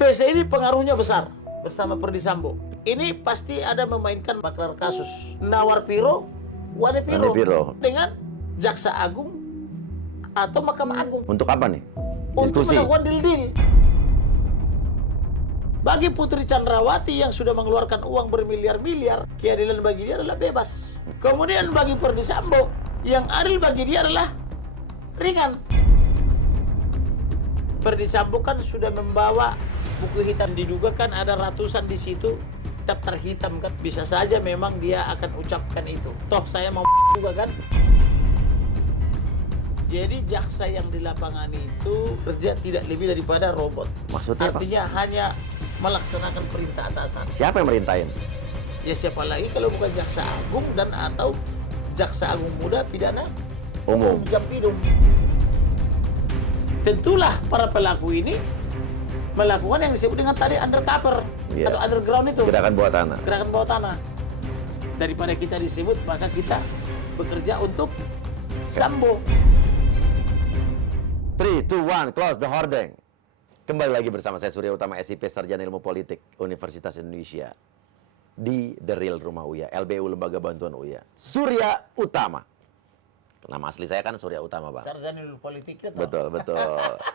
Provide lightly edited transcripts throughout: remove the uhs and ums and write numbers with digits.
PC ini pengaruhnya besar bersama Perdi Sambo. Ini pasti ada memainkan maklar kasus. Nawar Piro, Wane Piro dengan Jaksa Agung atau Mahkamah Agung. Untuk apa nih? Untuk Diskusi. melakukan deal-deal. Bagi Putri Chandrawati yang sudah mengeluarkan uang bermiliar-miliar, keadilan bagi dia adalah bebas. Kemudian bagi Perdi Sambo, yang adil bagi dia adalah ringan. Perdi Sambo kan sudah membawa buku hitam, diduga kan ada ratusan di situ daftar hitam kan. Bisa saja memang dia akan ucapkan itu. Toh saya mau juga kan. Jadi jaksa yang di lapangan itu kerja tidak lebih daripada robot. Maksudnya apa? Artinya hanya melaksanakan perintah atasan. Siapa yang merintahin? Ya siapa lagi kalau bukan Jaksa Agung dan atau Jaksa Agung Muda Pidana Umum. Jampidum. Tentulah para pelaku ini melakukan yang disebut dengan tadi undercover atau underground itu. Gerakan bawah tanah. Gerakan bawah tanah. Daripada kita disebut, maka kita bekerja untuk Sambo. 3, 2, 1, close the hordeng. Kembali lagi bersama saya Surya Utama, SIP Sarjana Ilmu Politik Universitas Indonesia di The Real Rumah Uya, LBU Lembaga Bantuan Uya. Surya Utama. Nama asli saya kan Surya Utama, Bang. Sarjana Ilmu Politik itu. Betul.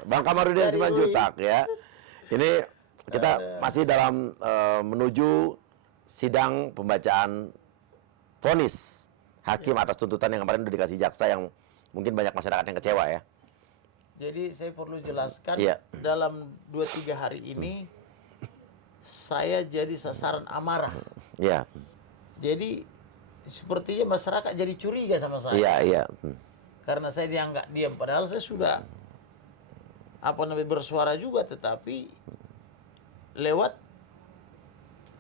Bang Kamarudin Simanjuntak ya. Ini kita masih dalam menuju sidang pembacaan vonis hakim atas tuntutan yang kemarin udah dikasih jaksa yang mungkin banyak masyarakat yang kecewa ya. Jadi saya perlu jelaskan, Iya. dalam 2-3 hari ini saya jadi sasaran amarah. Iya. Jadi sepertinya masyarakat jadi curiga sama saya. Iya. Karena saya dianggap diam, padahal saya sudah bersuara juga, tetapi lewat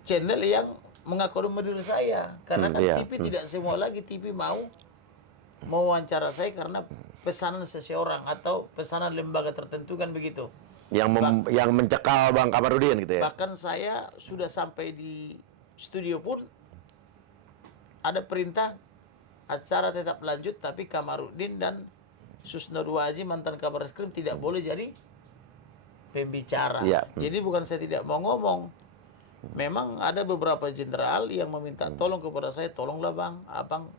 channel yang mengakomodir saya. Karena kan Iya. TV tidak semua lagi TV mau wawancara saya karena pesanan seseorang atau pesanan lembaga tertentu kan begitu. Yang mencekal Bang Kamarudin gitu ya. Bahkan saya sudah sampai di studio pun ada perintah acara tetap lanjut, tapi Kamarudin dan Susno Duaji mantan Kabar Eskrim tidak boleh jadi pembicara. Iya. Jadi bukan saya tidak mau ngomong. Memang ada beberapa jenderal yang meminta tolong kepada saya, tolonglah Bang, Abang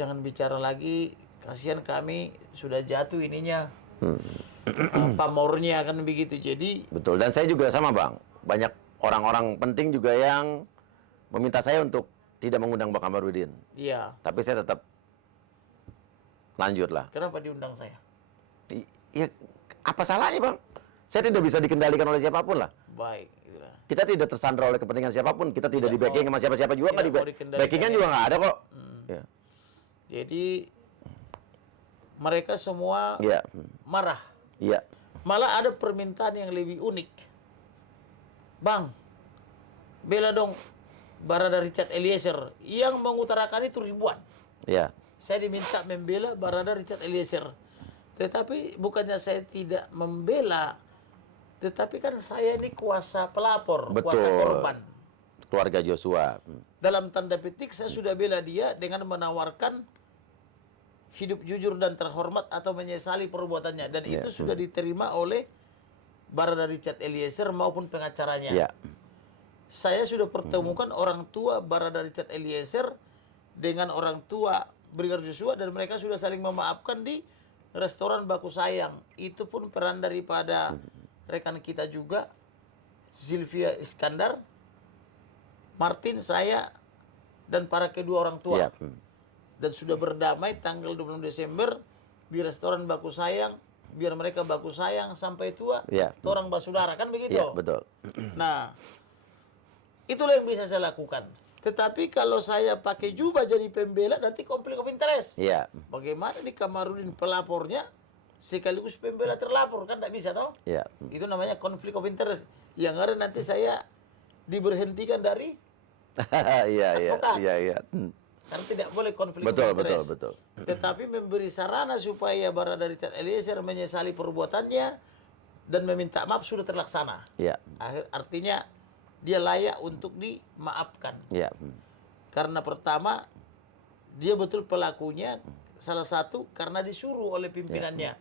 jangan bicara lagi, kasihan kami sudah jatuh ininya. Pamornya kan begitu. Jadi Betul, dan saya juga sama Bang. Banyak orang-orang penting juga yang meminta saya untuk tidak mengundang Bang Kamarudin. iya. Tapi saya tetap lanjut lah. Kenapa diundang saya? Ya, apa salahnya Bang? Saya tidak bisa dikendalikan oleh siapapun lah. Baik, itulah. Kita tidak tersandra oleh kepentingan siapapun. Kita tidak Tidak di-backing sama siapa-siapa juga. tidak Nggak mau dikendalikan backingan ya. juga nggak ada kok. Ya. Jadi mereka semua Iya. marah. Iya. Malah ada permintaan yang lebih unik. Bang, bela dong Barada Richard Eliezer yang mengutarakan itu ribuan. Iya. Saya diminta membela Barada Richard Eliezer. Tetapi bukannya saya tidak membela, tetapi kan saya ini kuasa pelapor, kuasa Betul. korban. Keluarga Joshua. Dalam tanda petik saya sudah bela dia dengan menawarkan hidup jujur dan terhormat atau menyesali perbuatannya, dan itu sudah diterima oleh Barada Richard Eliezer maupun pengacaranya. Iya. Saya sudah pertemukan orang tua Barada Richard Eliezer dengan orang tua Brigadir Joshua, dan mereka sudah saling memaafkan di restoran Baku Sayang. Itu pun peran daripada rekan kita juga, Sylvia Iskandar, Martin, saya, dan para kedua orang tua. Iya. Dan sudah berdamai tanggal 26 Desember di restoran Baku Sayang, biar mereka baku sayang sampai tua. Iya. Orang basudara kan begitu. Iya, betul. Nah, itulah yang bisa saya lakukan. Tetapi kalau saya pakai jubah jadi pembela, nanti konflik of interest. Iya. Bagaimana nih Kamarudin pelapornya sekaligus pembela terlapor, kan tidak bisa toh? Iya. Itu namanya konflik of interest. Yang ada nanti saya diberhentikan dari, Iya. Advokat. Iya. karena tidak boleh konflik Betul. of interest. Betul. Tetapi memberi sarana supaya Barada Richard Eliezer menyesali perbuatannya dan meminta maaf sudah terlaksana. Iya. Artinya dia layak untuk dimaafkan. Iya. Karena pertama, dia betul pelakunya, salah satu karena disuruh oleh pimpinannya,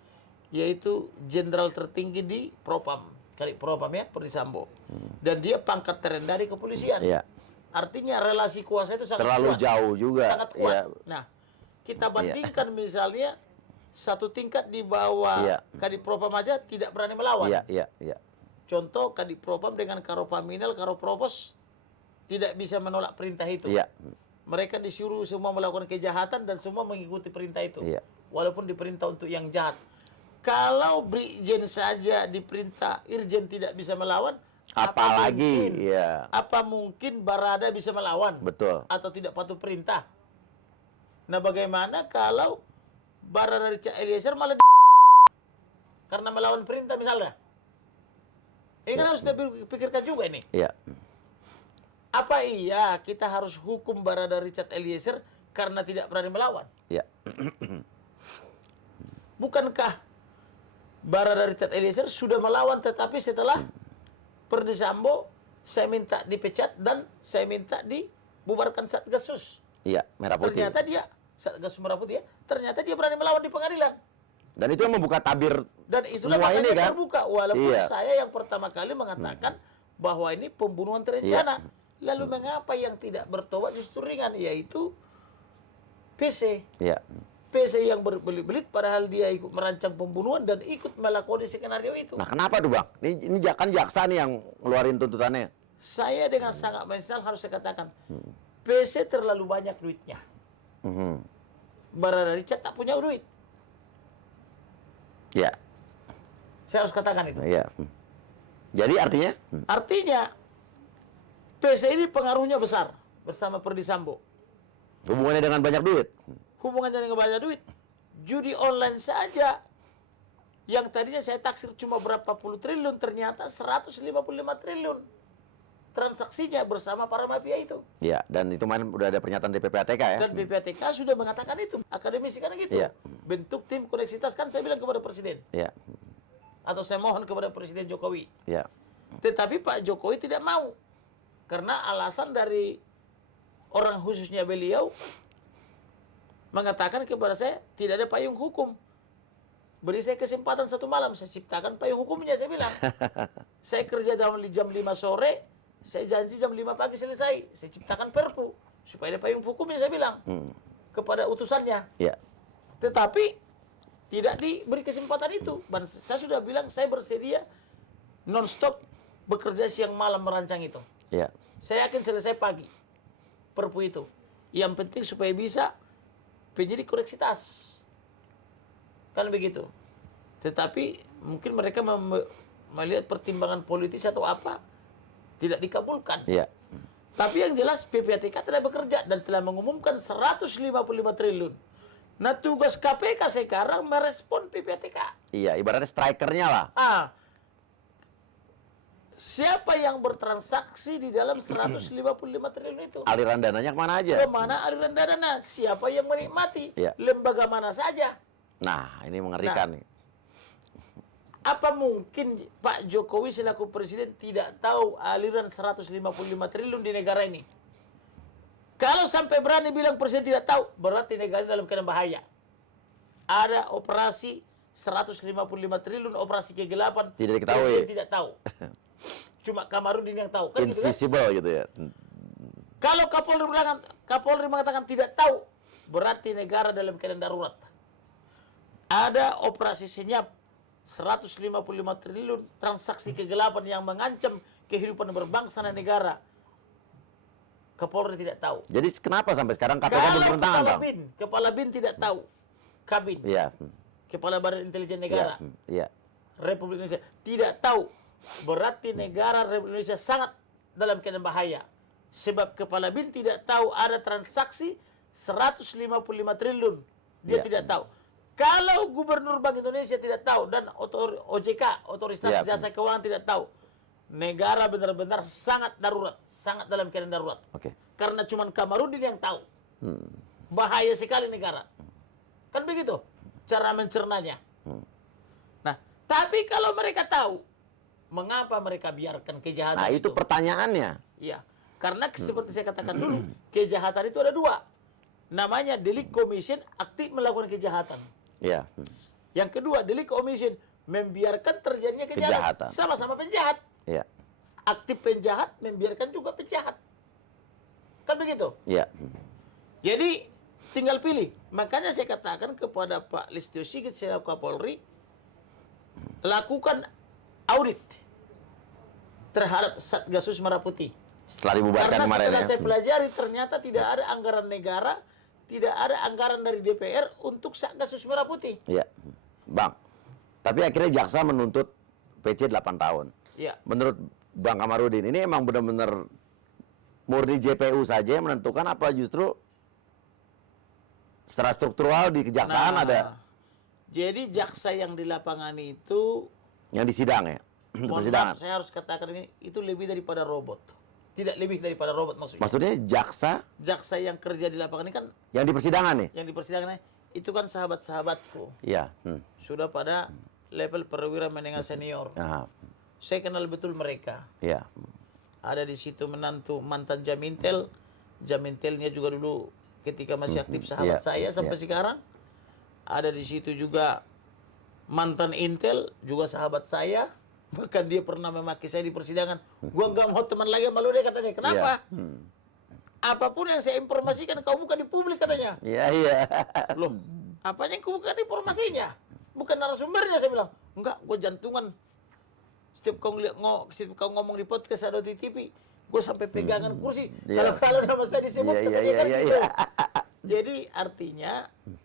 yaitu jenderal tertinggi di Propam. Kadif Propam ya, Perdi Sambo. Dan dia pangkat terendah di kepolisian. Iya. Artinya relasi kuasa itu sangat Terlalu kuat. jauh juga. Sangat kuat. Iya. Nah, kita bandingkan misalnya satu tingkat di bawah Iya. Kadif Propam aja tidak berani melawan. Iya. Contoh Kadif Propam dengan Karopaminal, Karopropos tidak bisa menolak perintah itu. Iya. Mereka disuruh semua melakukan kejahatan dan semua mengikuti perintah itu. Iya. Walaupun diperintah untuk yang jahat. Kalau Brigjen saja diperintah Irjen tidak bisa melawan, Apalagi, mungkin, iya. apa mungkin Barada bisa melawan? Betul. Atau tidak patuh perintah? Nah, bagaimana kalau Barada Richard Eliezer malah karena melawan perintah misalnya? Ini kan harus dipikirkan juga ini. Iya. Apa iya kita harus hukum Barada Richard Eliezer karena tidak berani melawan? Iya. Bukankah Barada Richard Eliezer sudah melawan tetapi setelah Perdi Sambo saya minta dipecat dan saya minta dibubarkan Satgas Sus. Iya, Merah Putih. Ternyata dia Satgas Merah Putih ya, ternyata dia berani melawan di pengadilan. Dan itu yang membuka tabir Dan itulah semua makanya ini kan. terbuka. Walaupun Iya. saya yang pertama kali mengatakan bahwa ini pembunuhan terencana. Lalu mengapa yang tidak bertobat justru ringan? Yaitu PC. Iya. PC yang berbelit-belit padahal dia ikut merancang pembunuhan dan ikut melakukan skenario itu. Nah, kenapa tuh, Bang? Ini kan jaksa nih yang ngeluarin tuntutannya. Saya dengan sangat menyesal harus saya katakan, PC terlalu banyak duitnya. Mhm. Barada Richard tak punya duit. Iya. Saya harus katakan itu. Iya. Jadi artinya? Artinya, PC ini pengaruhnya besar bersama Perdi Sambo. Hubungannya dengan banyak duit. Hubungannya dengan banyak duit. Judi online saja yang tadinya saya taksir cuma berapa puluh triliun, ternyata 155 triliun transaksinya bersama para mafia itu. Iya, dan itu main udah ada pernyataan dari PPATK ya. Dan PPATK sudah mengatakan itu. Akademisi kan gitu. Iya. Bentuk tim koneksitas kan saya bilang kepada Presiden. Iya. Atau saya mohon kepada Presiden Jokowi. Iya. Tetapi Pak Jokowi tidak mau. Karena alasan dari orang khususnya beliau mengatakan kepada saya, tidak ada payung hukum. Beri saya kesempatan satu malam, saya ciptakan payung hukumnya, saya bilang. Saya kerja jam 5 sore, saya janji jam 5 pagi selesai. Saya ciptakan perpu, supaya ada payung hukumnya, saya bilang. Kepada utusannya. Iya. Tetapi, tidak diberi kesempatan itu. Dan saya sudah bilang, saya bersedia non-stop bekerja siang malam merancang itu. Iya. Saya yakin selesai pagi perpu itu. Yang penting supaya bisa penyidik koneksitas. Kan begitu. Tetapi mungkin mereka melihat pertimbangan politis atau apa tidak dikabulkan. Iya. Tapi yang jelas PPATK telah bekerja dan telah mengumumkan 155 triliun. Nah, tugas KPK sekarang merespon PPATK. Iya, ibaratnya strikernya lah. Siapa yang bertransaksi di dalam 155 triliun itu? Aliran dananya kemana aja? Kemana aliran dana? Siapa yang menikmati? Iya. Lembaga mana saja? Nah, ini mengerikan nih. Apa mungkin Pak Jokowi selaku presiden tidak tahu aliran 155 triliun di negara ini? Kalau sampai berani bilang presiden tidak tahu, berarti negara dalam keadaan bahaya. Ada operasi 155 triliun operasi kegelapan. Tidak diketahui. Presiden tidak tahu. Cuma Kamarudin yang tahu. Kan gitu kan? Invisible gitu ya. Kalau Kapolri mengatakan tidak tahu, berarti negara dalam keadaan darurat. Ada operasi senyap 155 triliun transaksi kegelapan yang mengancam kehidupan berbangsa dan negara. Kapolri tidak tahu. Jadi kenapa sampai sekarang KPK Kalau belum turun tangan, Bang? Kepala BIN tidak tahu. Kabin, Iya. Kepala Badan Intelijen Negara, Iya. Republik Indonesia tidak tahu. Berarti negara Republik Indonesia sangat dalam keadaan bahaya. Sebab Kepala BIN tidak tahu ada transaksi 155 triliun. Dia Iya. tidak tahu. Kalau Gubernur Bank Indonesia tidak tahu dan OJK, Otoritas Iya. Jasa Keuangan tidak tahu, negara benar-benar sangat darurat, sangat dalam keadaan darurat. Oke. Karena cuma Kamarudin yang tahu. Bahaya sekali negara. Kan begitu cara mencernanya. Nah, tapi kalau mereka tahu, mengapa mereka biarkan kejahatan Nah, itu pertanyaannya. Iya, karena seperti saya katakan dulu, kejahatan itu ada dua. Namanya delik commission, aktif melakukan kejahatan. Iya. Yang kedua, delik commission, membiarkan terjadinya Kejahatan. kejahatan. Sama-sama penjahat. Iya. Aktif penjahat, membiarkan juga penjahat. Kan begitu? Iya. Jadi tinggal pilih. Makanya saya katakan kepada Pak Listio Sigit selaku Kapolri, lakukan audit terhadap Satgasus Merah Putih. Setelah dibubarkan Karena kemarin setelah ya. saya pelajari ternyata tidak ada anggaran negara, tidak ada anggaran dari DPR untuk Satgasus Merah Putih. Iya. Bang, tapi akhirnya jaksa menuntut PC 8 tahun. Ya. Menurut Bang Kamarudin, ini emang benar-benar murni JPU saja yang menentukan apa justru secara struktural di kejaksaan ada Jadi jaksa yang di lapangan itu, yang di sidang ya? mohon Persidangan. maaf, saya harus katakan ini, itu lebih daripada robot. Tidak lebih daripada robot maksudnya. Maksudnya jaksa Jaksa yang kerja di lapangan ini kan, yang di persidangan nih? yang di persidangan itu kan sahabat-sahabatku. Iya. Sudah pada level perwira menengah senior. Nah, Saya kenal betul mereka. iya. Ada di situ menantu mantan Jamintel. Jamintelnya juga dulu ketika masih aktif sahabat Iya, saya sampai iya. sekarang. Ada di situ juga mantan Intel, juga sahabat saya. Bahkan dia pernah memaki saya di persidangan. Gua nggak mau teman lagi sama lu deh katanya. Kenapa? Iya. Apapun yang saya informasikan kau bukan di publik katanya. Iya, iya. Loh, apanya yang kau bukan informasinya? Bukan narasumbernya, saya bilang. Enggak, gue jantungan. Setiap kau ngomong di podcast atau di TV, gue sampai pegangan kursi. Iya. Kalau nama saya disebut, Iya, kata iya, dia kan iya, gitu. iya. Jadi artinya,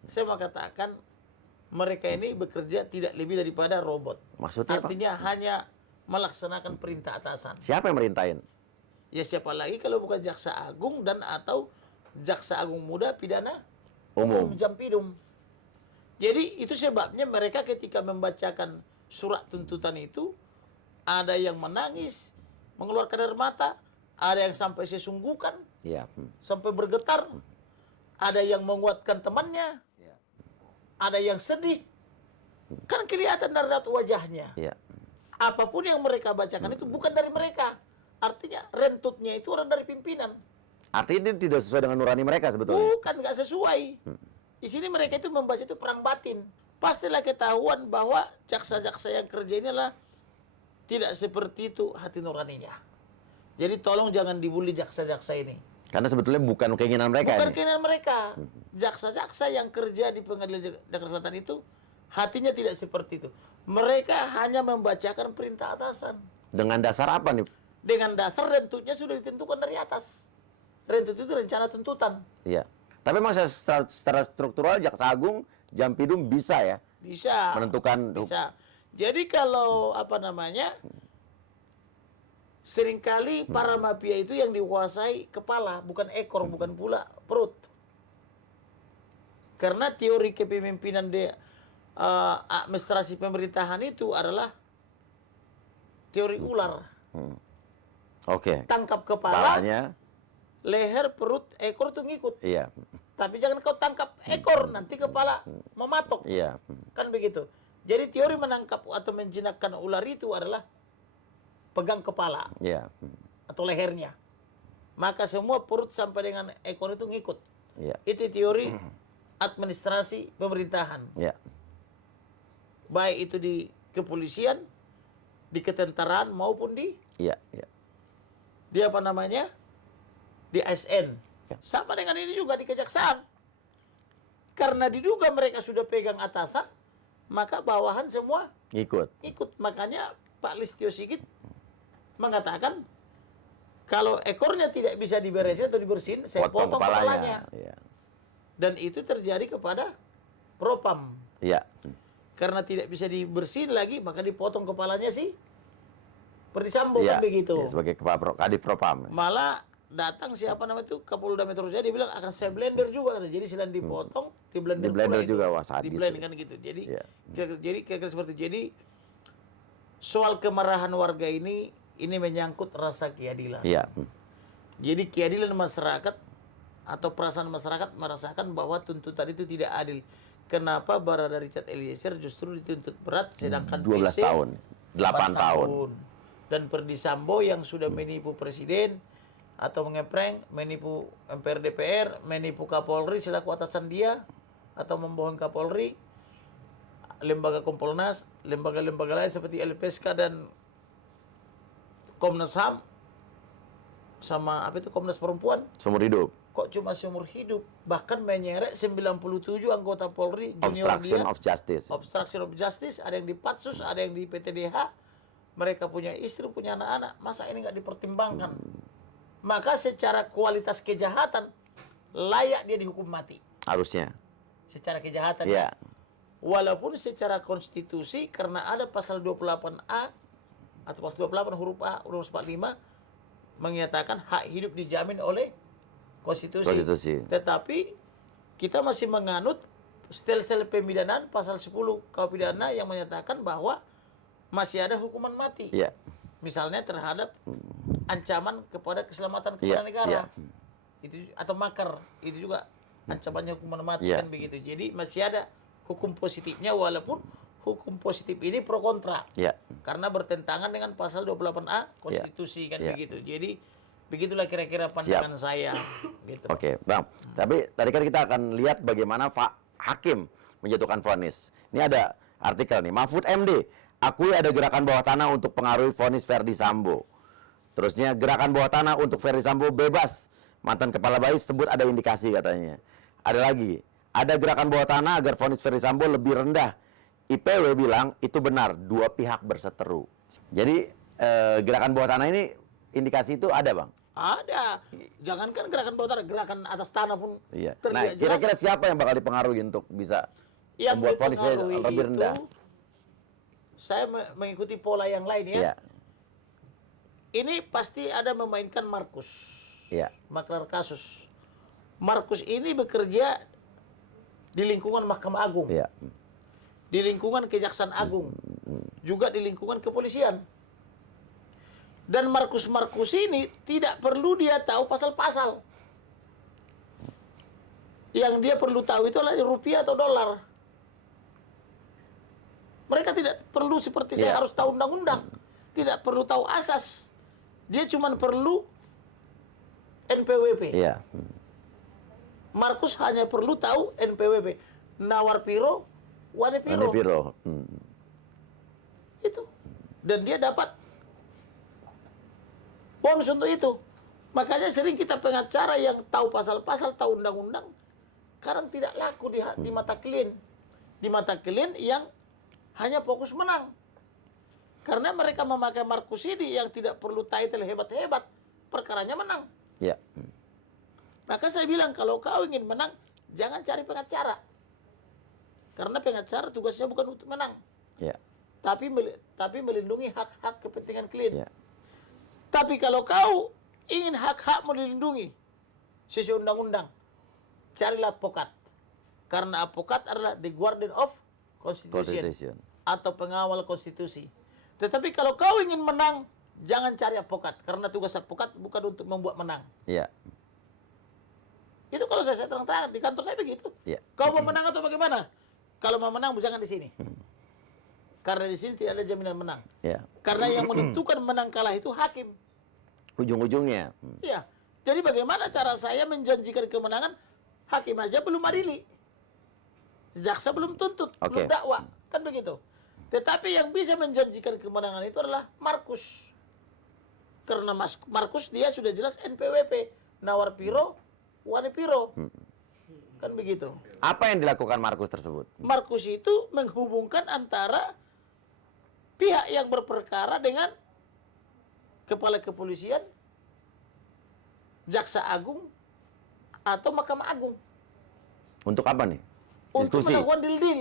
saya mau katakan, mereka ini bekerja tidak lebih daripada robot. Maksudnya apa? Artinya hanya melaksanakan perintah atasan. Siapa yang merintahin? Ya siapa lagi kalau bukan jaksa agung dan atau jaksa agung muda pidana Umum. Jampidum. Jadi itu sebabnya mereka ketika membacakan surat tuntutan itu, ada yang menangis, mengeluarkan air mata, ada yang sampai sesungguhkan, Iya. sampai bergetar, ada yang menguatkan temannya, Iya. ada yang sedih. Kan kelihatan dari raut wajahnya. Iya. Apapun yang mereka bacakan itu bukan dari mereka. Artinya rentutnya itu orang dari pimpinan. Artinya ini tidak sesuai dengan nurani mereka sebetulnya. Bukan, nggak sesuai. Di sini mereka itu membaca itu perang batin. Pastilah ketahuan bahwa jaksa-jaksa yang kerja ini adalah tidak seperti itu hati nuraninya. Jadi tolong jangan dibully jaksa-jaksa ini. Karena sebetulnya bukan keinginan mereka Bukan ini. keinginan mereka. Jaksa-jaksa yang kerja di pengadilan Jakarta Selatan itu hatinya tidak seperti itu. Mereka hanya membacakan perintah atasan. Dengan dasar apa nih? Dengan dasar rentutnya sudah ditentukan dari atas. Rentut itu rencana tuntutan. Iya. Tapi memang secara struktural Jaksa Agung Jampidum bisa ya Bisa. menentukan Bisa. Jadi kalau apa namanya, seringkali para mafia itu yang dikuasai kepala, bukan ekor, bukan pula perut. Karena teori kepemimpinan administrasi pemerintahan itu adalah teori ular. Oke. Tangkap kepala, Kepalanya, leher, perut, ekor tuh ngikut. iya, Tapi jangan kau tangkap ekor, nanti kepala mematok. iya, Kan begitu. Jadi teori menangkap atau menjinakkan ular itu adalah pegang kepala iya, atau lehernya. Maka semua perut sampai dengan ekor itu ngikut. iya, Itu teori administrasi pemerintahan. iya, Baik itu di kepolisian, di ketentaraan maupun di iya, iya, apa namanya? Di ASN. Ya. Sama dengan ini juga di kejaksaan. Karena diduga mereka sudah pegang atasan, maka bawahan semua ngikut. ikut. Makanya Pak Listio Sigit mengatakan kalau ekornya tidak bisa diberesin atau dibersihin, saya potong kepalanya. Iya, Dan itu terjadi kepada Propam. iya, Karena tidak bisa dibersihin lagi, maka dipotong kepalanya sih Perdi Sambo iya, kan begitu. iya, sebagai kepala Kadif Propam. Malah datang siapa namanya itu Kapolda Metro Jaya, dia bilang akan saya blender juga katanya. Jadi selain dipotong, di blender Di-blender juga, wah, sadis di blend ya. kan gitu. Jadi Iya. kira-kira seperti itu. Jadi soal kemarahan warga ini menyangkut rasa keadilan. Iya, Jadi keadilan masyarakat atau perasaan masyarakat merasakan bahwa tuntutan itu tidak adil. Kenapa Barada Richard Eliezer justru dituntut berat sedangkan 12 PC tahun, 8 tahun. Dan Perdi Sambo yang sudah menipu presiden atau mengeprank, menipu MPR DPR, menipu Kapolri selaku atasan dia atau membohong Kapolri, lembaga Kompolnas, lembaga-lembaga lain seperti LPSK dan Komnas HAM, sama apa itu Komnas Perempuan, Seumur hidup. kok cuma seumur hidup, bahkan menyeret 97 anggota Polri junior Obstruction dia, of justice. obstruction of justice, ada yang di Patsus, ada yang di PTDH, mereka punya istri, punya anak-anak, masa ini nggak dipertimbangkan? Maka secara kualitas kejahatan layak dia dihukum mati. Harusnya. Secara kejahatan Iya. ya. Walaupun secara konstitusi karena ada pasal 28A atau pasal 28 huruf A, huruf 45 menyatakan hak hidup dijamin oleh konstitusi. Konstitusi. Tetapi kita masih menganut sel-sel pemidanaan pasal 10 KUH pidana yang menyatakan bahwa masih ada hukuman mati. Iya. Misalnya terhadap ancaman kepada keselamatan Iya, kepada negara. iya. Itu atau makar, itu juga ancamannya hukuman mati Iya. kan begitu. Jadi masih ada hukum positifnya walaupun hukum positif ini pro kontra. Iya. Karena bertentangan dengan pasal 28A konstitusi kan Iya. begitu. Jadi begitulah kira-kira pandangan saya gitu. Oke, Bang. Tapi tadi kan kita akan lihat bagaimana Pak Hakim menjatuhkan vonis. Ini ada artikel nih, Mahfud MD akui ada gerakan bawah tanah untuk pengaruhi vonis Verdi Sambo. Terusnya gerakan bawah tanah untuk Verdi Sambo bebas. Mantan kepala BAIS sebut ada indikasi katanya. Ada lagi, ada gerakan bawah tanah agar vonis Verdi Sambo lebih rendah. IPW bilang itu benar, dua pihak berseteru. Jadi gerakan bawah tanah ini indikasi itu ada, Bang? Ada. Jangankan gerakan bawah tanah, gerakan atas tanah pun Iya. terlihat Nah, jelas. kira-kira siapa yang bakal dipengaruhi untuk bisa Yang membuat vonisnya dipengaruhi lebih rendah? itu, saya mengikuti pola yang lain ya. Iya. Ini pasti ada memainkan Markus, Iya. maklar kasus. Markus ini bekerja di lingkungan Mahkamah Agung, Iya. di lingkungan Kejaksaan Agung, juga di lingkungan kepolisian. Dan Markus ini tidak perlu dia tahu pasal-pasal. Yang dia perlu tahu itu adalah rupiah atau dolar. Mereka tidak perlu seperti saya harus tahu undang-undang. Tidak perlu tahu asas. Dia cuma perlu NPWP. Iya. Markus hanya perlu tahu NPWP. Nawar piro, wane piro. Piro. Itu. Dan dia dapat bonus untuk itu. Makanya sering kita pengacara yang tahu pasal-pasal, tahu undang-undang, sekarang tidak laku di mata klien. Di mata klien yang hanya fokus menang. Karena mereka memakai Markus ini yang tidak perlu title hebat-hebat, perkaranya menang. Iya. Maka saya bilang kalau kau ingin menang, jangan cari pengacara. Karena pengacara tugasnya bukan untuk menang, Iya. tapi melindungi hak-hak kepentingan klien. Iya. Tapi kalau kau ingin hak-hakmu dilindungi sesuai undang-undang, carilah advokat. Karena advokat adalah the guardian of constitution atau pengawal konstitusi. Tetapi kalau kau ingin menang, jangan cari advokat. Karena tugas advokat bukan untuk membuat menang. Iya. Itu kalau saya terang-terangan, di kantor saya begitu. Iya. Kau mau menang atau bagaimana? Kalau mau menang, jangan di sini. Karena di sini tidak ada jaminan menang. Iya. Karena yang menentukan menang kalah itu hakim. Ujung-ujungnya. Iya. Jadi bagaimana cara saya menjanjikan kemenangan? Hakim aja belum adili. Jaksa belum tuntut, Oke. belum dakwa. Kan begitu. Tetapi yang bisa menjanjikan kemenangan itu adalah Markus. Karena Markus dia sudah jelas NPWP. Nawar piro, wane piro. Kan begitu. Apa yang dilakukan Markus tersebut? Markus itu menghubungkan antara pihak yang berperkara dengan kepala kepolisian, jaksa agung, atau Mahkamah Agung. Untuk apa nih? Untuk Diskusi. melakukan deal-deal.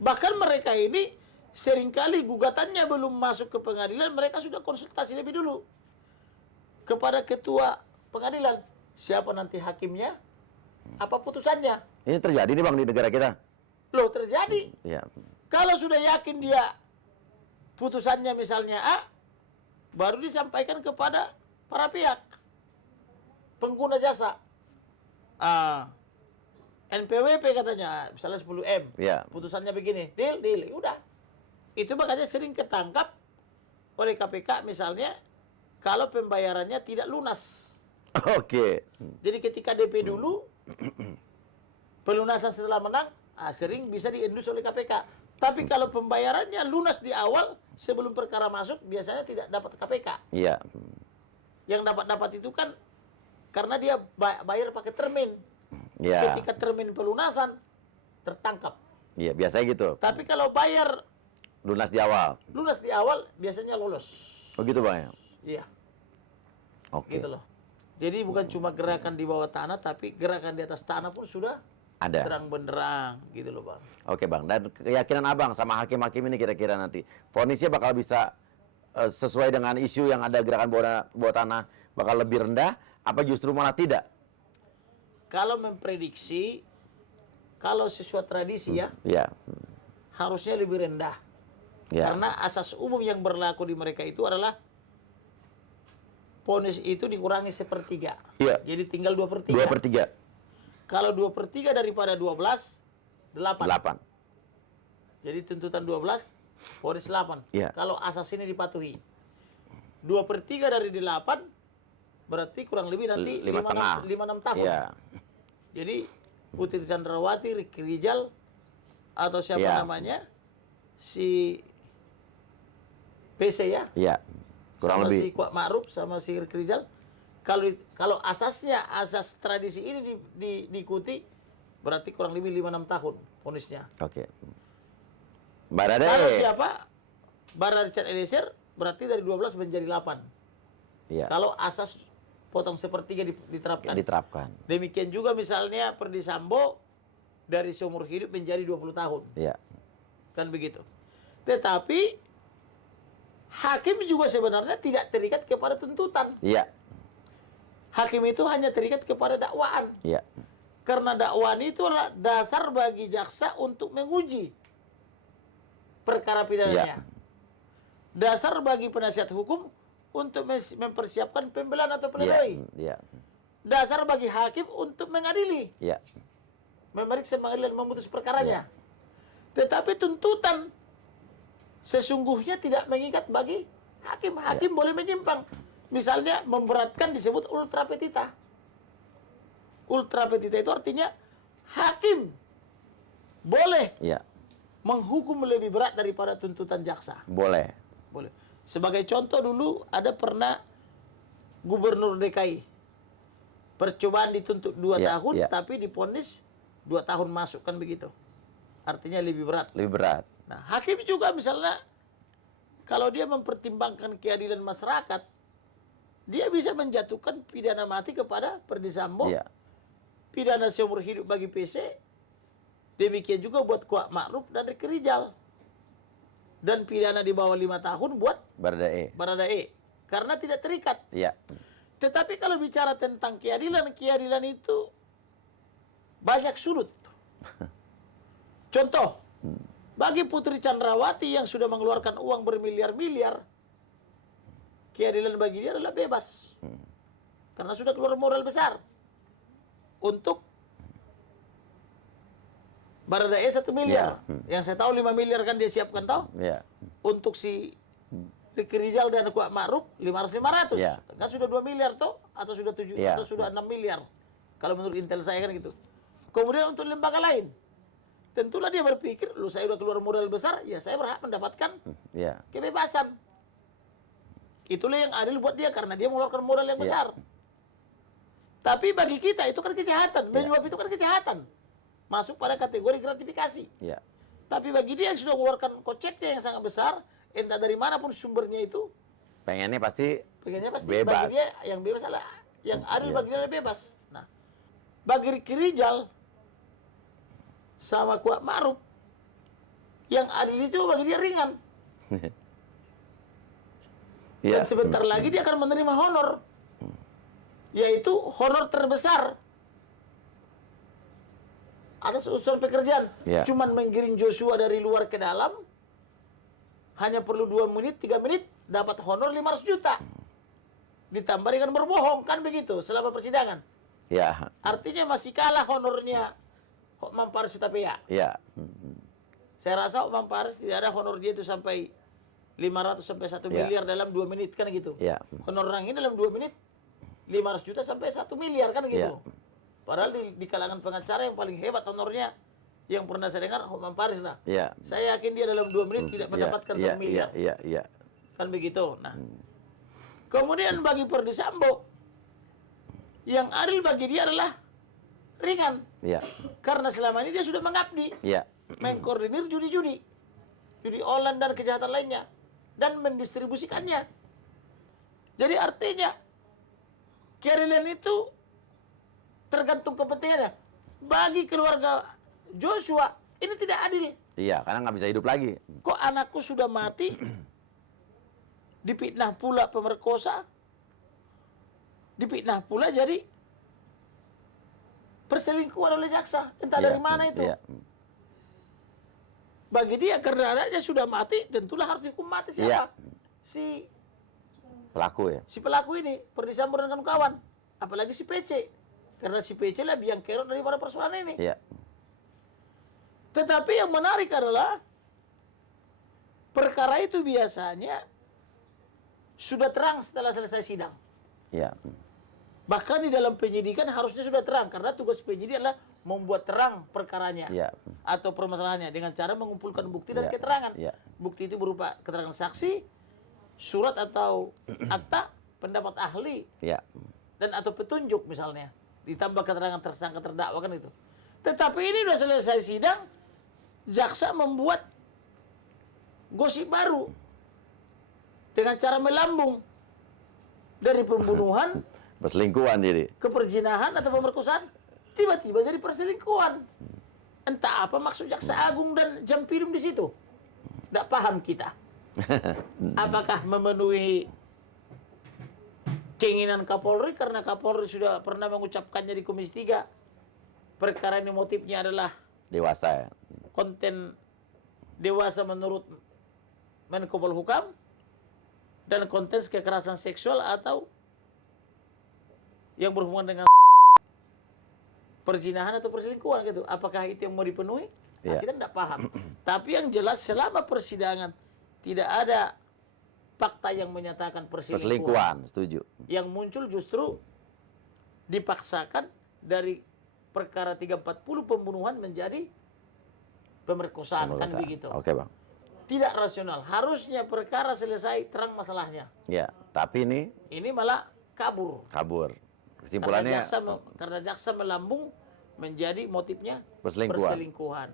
Bahkan mereka ini seringkali gugatannya belum masuk ke pengadilan, mereka sudah konsultasi lebih dulu kepada ketua pengadilan. Siapa nanti hakimnya? Apa putusannya? Ini terjadi nih Bang di negara kita. Loh, terjadi. Iya. Kalau sudah yakin dia putusannya misalnya A, baru disampaikan kepada para pihak pengguna jasa. NPWP katanya, misalnya 10M. Iya. Putusannya begini, deal, udah. Itu makanya sering ketangkap oleh KPK misalnya kalau pembayarannya tidak lunas. Oke. Jadi ketika DP dulu, pelunasan setelah menang, sering bisa diendus oleh KPK. Tapi kalau pembayarannya lunas di awal sebelum perkara masuk, biasanya tidak dapat KPK. Iya. Yang dapat itu kan karena dia bayar pakai termin. Iya. Ketika termin pelunasan tertangkap. Iya, biasanya gitu. Tapi kalau bayar Lunas di awal. biasanya lolos. Oh gitu Bang ya? Iya, Oke. gitu loh. Jadi bukan cuma gerakan di bawah tanah, tapi gerakan di atas tanah pun sudah Ada. terang benderang, gitu loh Bang. Oke Bang, dan keyakinan Abang sama hakim-hakim ini kira-kira nanti vonisnya bakal bisa sesuai dengan isu yang ada gerakan bawah tanah bakal lebih rendah, apa justru malah tidak? Kalau memprediksi, kalau sesuai tradisi ya, Iya. harusnya lebih rendah. Ya. Karena asas umum yang berlaku di mereka itu adalah vonis itu dikurangi 1/3. Iya. Jadi tinggal 2/3. 2/3. Kalau 2/3 daripada 12, 8. 8. Jadi tuntutan 12, vonis 8. Iya. Kalau asas ini dipatuhi. 2/3 dari 8, berarti kurang lebih nanti 5,5. 5-6 tahun. Iya. Jadi Putri Chandrawati, Ricky Rijal, atau siapa Iya. namanya, si PC ya, Iya. Kurang sama lebih. si Kuat Ma'ruf, sama si Ricky Rijal, kalau asasnya, asas tradisi ini diikuti, berarti kurang lebih 5-6 tahun vonisnya. Oke. Barada. Kalau siapa? Bara Richard Eliezer, berarti dari 12 menjadi 8. Iya. Kalau asas potong 1/3 diterapkan. Diterapkan. Demikian juga misalnya Perdi Sambo dari seumur hidup menjadi 20 tahun. Iya. Kan begitu. Tetapi hakim juga sebenarnya tidak terikat kepada tuntutan. Iya. Hakim itu hanya terikat kepada dakwaan. Iya. Karena dakwaan itu adalah dasar bagi jaksa untuk menguji perkara pidananya. Iya. Dasar bagi penasihat hukum untuk mempersiapkan pembelaan atau Iya. pledoi. Iya. Dasar bagi hakim untuk mengadili, Iya. memeriksa, mengadili dan memutus perkaranya. Tetapi tuntutan sesungguhnya tidak mengikat bagi hakim. Hakim boleh menyimpang. Misalnya memberatkan disebut ultra petita. Ultra petita itu artinya hakim boleh Iya. menghukum lebih berat daripada tuntutan jaksa. Boleh. Boleh. Sebagai contoh dulu ada pernah gubernur DKI. Percobaan dituntut 2 Iya, tahun iya. tapi divonis 2 tahun masuk, kan begitu. Artinya lebih berat. Lebih berat. Nah, hakim juga misalnya kalau dia mempertimbangkan keadilan masyarakat, dia bisa menjatuhkan pidana mati kepada Perdi Sambo, Iya. pidana seumur hidup bagi PC, demikian juga buat Kuat Ma'ruf dan Ricky Rijal. Dan pidana di bawah 5 tahun buat Baradae. Baradae. Karena tidak terikat. Iya. Tetapi kalau bicara tentang keadilan itu banyak sudut. Contoh, bagi Putri Chandrawati yang sudah mengeluarkan uang bermiliar-miliar, keadilan bagi dia adalah bebas. Karena sudah keluar modal besar. Untuk Baradae 1 miliar. Yang saya tahu 5 miliar kan dia siapkan tahu. Iya. Untuk si Ricky Rijal dan Kuat Ma'ruf 500-500. Iya. Kan sudah 2 miliar toh, atau sudah 7 Iya. atau sudah 6 miliar. Kalau menurut intel saya kan gitu. Kemudian untuk lembaga lain, tentulah dia berpikir, lu saya udah keluar modal besar, ya saya berhak mendapatkan Iya. kebebasan. Itulah yang adil buat dia karena dia mengeluarkan modal yang Iya. besar. Tapi bagi kita itu kan kejahatan, menyuap itu kan kejahatan. Masuk pada kategori gratifikasi. Iya. Tapi bagi dia yang sudah mengeluarkan koceknya yang sangat besar, entah dari manapun sumbernya itu, Pengennya pasti pengennya pasti bebas. bagi dia yang bebas adalah, yang adil Iya. bagi dia adalah bebas. Nah, bagi Ricky Rijal sama Kuat Ma'ruf, yang adil itu bagi dia ringan. Iya. Dan sebentar lagi dia akan menerima honor, yaitu honor terbesar atas urusan pekerjaan. Iya. Cuman menggiring Joshua dari luar ke dalam, hanya perlu 2 menit, 3 menit, dapat honor 500 juta. Ditambah dengan berbohong, kan begitu, selama persidangan. Iya. Artinya masih kalah honornya Hotman Paris Hutapea. Iya. Saya rasa Hotman Paris tidak ada honor dia itu sampai 500 sampai 1 Iya. miliar dalam 2 menit, kan gitu. Iya. Honor orang ini dalam 2 menit 500 juta sampai 1 miliar, kan gitu. Iya. Padahal di kalangan pengacara yang paling hebat honornya yang pernah saya dengar Hotman Paris lah. Iya. Saya yakin dia dalam 2 menit tidak mendapatkan 1 miliar. Iya. Kan begitu. Nah, kemudian bagi Ferdy Sambo, yang adil bagi dia adalah ringan. Iya. Karena selama ini dia sudah mengabdi, Iya. mengkoordinir judi online dan kejahatan lainnya, dan mendistribusikannya. Jadi artinya, keadilan itu tergantung kepentingannya. Bagi keluarga Joshua, ini tidak adil. Iya, karena nggak bisa hidup lagi. Kok anakku sudah mati, dipitnah pula pemerkosa, dipitnah pula jadi perselingkuhan oleh jaksa. Entah dari mana itu. Iya. Bagi dia, karena anaknya sudah mati, tentulah harus dihukum mati. Siapa? Si Pelaku ya. pelaku ini, Ferdy Sambo dan kawan. Apalagi si PC. Karena si PC lah biang kerok daripada persoalan ini. Iya. Tetapi yang menarik adalah perkara itu biasanya sudah terang setelah selesai sidang. Iya. Bahkan di dalam penyidikan harusnya sudah terang, karena tugas penyidik adalah membuat terang perkaranya Iya. atau permasalahannya dengan cara mengumpulkan bukti dan Iya. keterangan. Iya. Bukti itu berupa keterangan saksi, surat atau akta, pendapat ahli, Iya. dan atau petunjuk misalnya, ditambah keterangan tersangka terdakwa kan itu. Tetapi ini sudah selesai sidang, jaksa membuat gosip baru dengan cara melambung dari pembunuhan Perselingkuhan jadi. ke perzinahan atau pemerkosaan, tiba-tiba jadi perselingkuhan. Entah apa maksud jaksa agung dan Jampirim di situ. Tidak paham kita. Apakah memenuhi keinginan Kapolri, karena Kapolri sudah pernah mengucapkannya di Komisi 3. Perkara ini motifnya adalah Dewasa ya. konten dewasa menurut Menko Polhukam, dan konten kekerasan seksual atau yang berhubungan dengan perzinahan atau perselingkuhan gitu. Apakah itu yang mau dipenuhi? Nah, Iya. kita tidak paham. Tapi yang jelas selama persidangan tidak ada fakta yang menyatakan perselingkuhan. Perselingkuhan, setuju. Yang muncul justru dipaksakan dari perkara 340 pembunuhan menjadi pemerkosaan. Kan begitu. Oke, Bang. Tidak rasional. Harusnya perkara selesai, terang masalahnya. Ya, tapi Ini malah kabur. kabur. Kesimpulannya Karena jaksa melambung menjadi motifnya Perselingkuhan. perselingkuhan.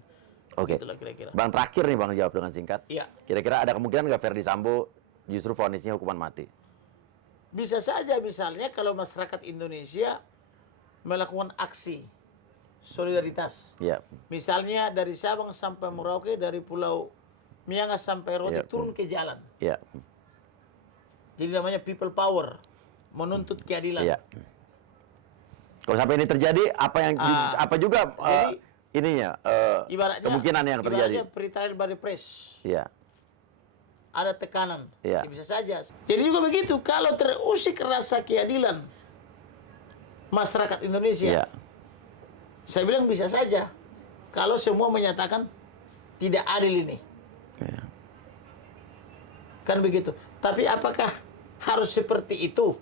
Oke. Itulah kira-kira. Bang, terakhir nih Bang, jawab dengan singkat. Iya. Kira-kira ada kemungkinan nggak Ferdy Sambo justru vonisnya hukuman mati? Bisa saja misalnya kalau masyarakat Indonesia melakukan aksi solidaritas. Iya. Misalnya dari Sabang sampai Merauke, dari Pulau Miangas sampai Rote, Iya. turun ke jalan. Iya. Jadi namanya people power, menuntut keadilan. Iya. Kalau sampai ini terjadi, apa yang apa juga jadi, ininya Ibaratnya kemungkinan yang terjadi? Ibaratnya pre-trial by repress. Iya. Ada tekanan. Iya. Ya, bisa saja. Jadi juga begitu, kalau terusik rasa keadilan masyarakat Indonesia, Iya. saya bilang bisa saja kalau semua menyatakan tidak adil ini. Iya. Kan begitu. Tapi apakah harus seperti itu?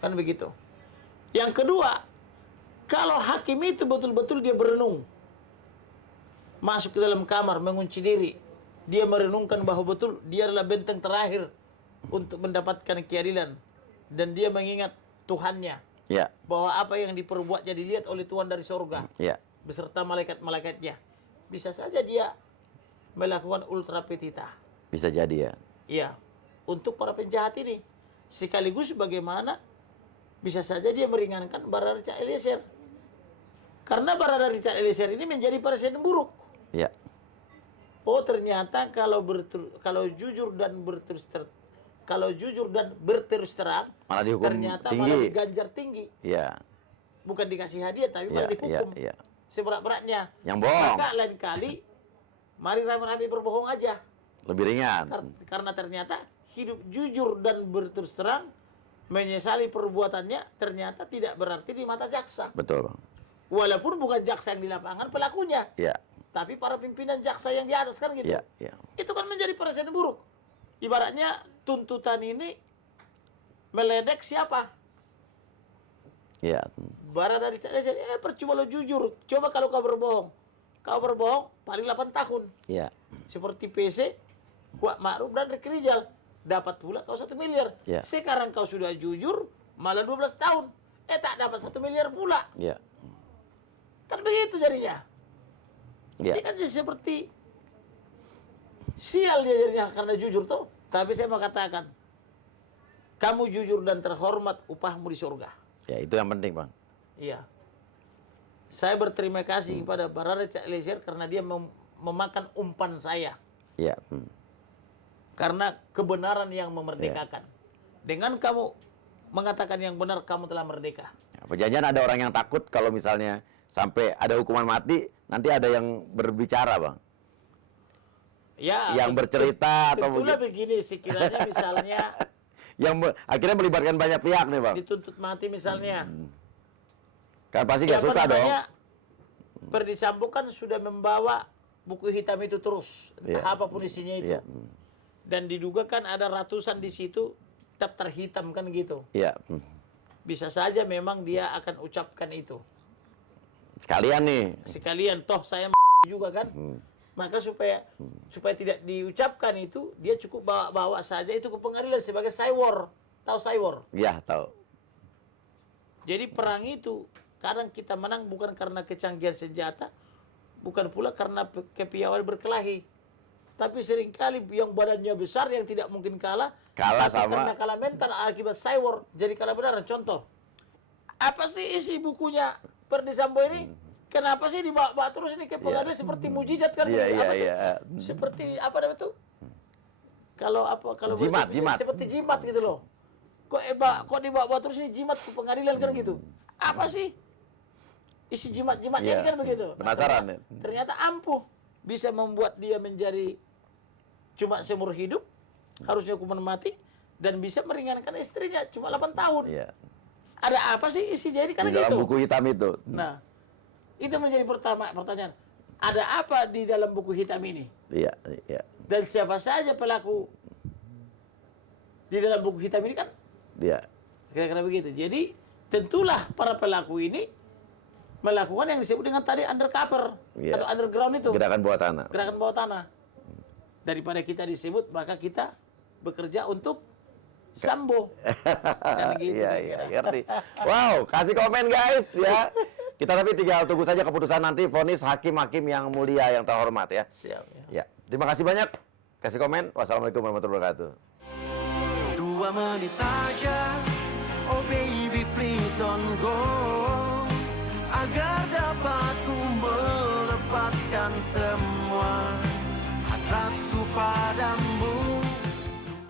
Kan begitu. Yang kedua, kalau hakim itu betul-betul dia berenung, masuk ke dalam kamar, mengunci diri, dia merenungkan bahwa betul dia adalah benteng terakhir untuk mendapatkan keadilan, dan dia mengingat Tuhannya, Iya. bahwa apa yang diperbuatnya dilihat oleh Tuhan dari sorga Iya. beserta malaikat-malaikatnya. Bisa saja dia melakukan ultra petita. Bisa jadi ya. Iya, untuk para penjahat ini. Sekaligus bagaimana bisa saja dia meringankan Barada Richard Eliezer. Karena Barada Richard Eliezer ini menjadi presiden buruk. Iya. Oh, ternyata kalau jujur dan berterus terang, Malah dihukum ternyata tinggi. malah diganjar tinggi. Iya. Bukan dikasih hadiah, tapi malah Iya, dihukum iya. seberat-beratnya. Yang bohong. Maka lain kali, mari rame-rame berbohong aja. Lebih ringan. Karena ternyata hidup jujur dan berterus terang, menyesali perbuatannya, ternyata tidak berarti di mata jaksa. Betul, Bang. Walaupun bukan jaksa yang di lapangan pelakunya, Iya. tapi para pimpinan jaksa yang di atas kan gitu. Iya, iya. Itu kan menjadi presiden buruk. Ibaratnya tuntutan ini meledek siapa? Iya. Barada Richard Eliezer, percuma lo jujur. Coba kalau kau berbohong. kau berbohong paling 8 tahun. Iya. Seperti PC, Kuat Ma'ruf dan Ricky Rijal. Dapat pula kau 1 miliar. Ya. Sekarang kau sudah jujur, malah 12 tahun. Tak dapat 1 miliar pula. Iya. Kan begitu jadinya. Iya. Dia kan jadi seperti sial dia jadinya karena jujur tuh. Tapi saya mau katakan, kamu jujur dan terhormat, upahmu di surga. Ya, itu yang penting, Bang. Iya. Saya berterima kasih kepada Barada Richard Eliezer karena dia memakan umpan saya. Iya. Karena kebenaran yang memerdekakan. Dengan kamu mengatakan yang benar, kamu telah merdeka. Ya, perjanjian ada orang yang takut kalau misalnya sampai ada hukuman mati, nanti ada yang berbicara, Bang. Ya, Yang bercerita atau tentulah begini, sekiranya misalnya yang akhirnya melibatkan banyak pihak nih, Bang. dituntut mati misalnya. Kan pasti nggak suka dong. Verdi Sambo kan sudah membawa buku hitam itu terus, entah Iya. apapun isinya itu. Iya. Dan diduga kan ada ratusan di situ daftar hitam kan gitu. Iya. Bisa saja memang dia akan ucapkan itu. Sekalian nih. Sekalian toh saya juga kan. Maka supaya tidak diucapkan itu, dia cukup bawa saja itu ke pengadilan sebagai saywar. Tahu saywar? Iya, tahu. Jadi perang itu kadang kita menang bukan karena kecanggihan senjata, bukan pula karena kepiawaian berkelahi. Tapi seringkali yang badannya besar yang tidak mungkin kalah, Kalah tapi sama. karena kalah mental akibat saywar jadi kalah beneran. Contoh, apa sih isi bukunya Verdi Sambo ini? Kenapa sih dibawa terus ini ke pengadilan seperti mujizat kan? Iya, Apa tuh? iya. Seperti apa namanya itu? Kalau Jimat, jimat. seperti jimat gitu loh. Kok dibawa terus ini jimat ke pengadilan kan gitu? Apa sih isi jimat-jimatnya Iya, ini kan begitu? penasaran ya? Ternyata ampuh bisa membuat dia menjadi cuma seumur hidup, harusnya hukuman mati, dan bisa meringankan istrinya cuma 8 tahun. Iya. Ada apa sih isinya ini kan Di dalam gitu? buku hitam itu. Nah, itu menjadi pertanyaan. Ada apa di dalam buku hitam ini? Iya, iya. Dan siapa saja pelaku di dalam buku hitam ini kan? Iya. Kira-kira begitu. Jadi, tentulah para pelaku ini melakukan yang disebut dengan tadi undercover Iya. atau underground itu. Gerakan bawah tanah. Gerakan bawah tanah. Daripada kita disebut, maka kita bekerja untuk Sambo. Kan gitu. Iya, iya, ngerti. Wow, kasih komen guys ya. Kita tapi tinggal tunggu saja keputusan nanti vonis hakim-hakim yang mulia yang terhormat ya. Siap. Ya. Ya, terima kasih banyak. Kasih komen. Wassalamualaikum warahmatullahi wabarakatuh. 2 menit saja, oh baby please don't go, agar dapat ku melepaskan semua hasratku padamu.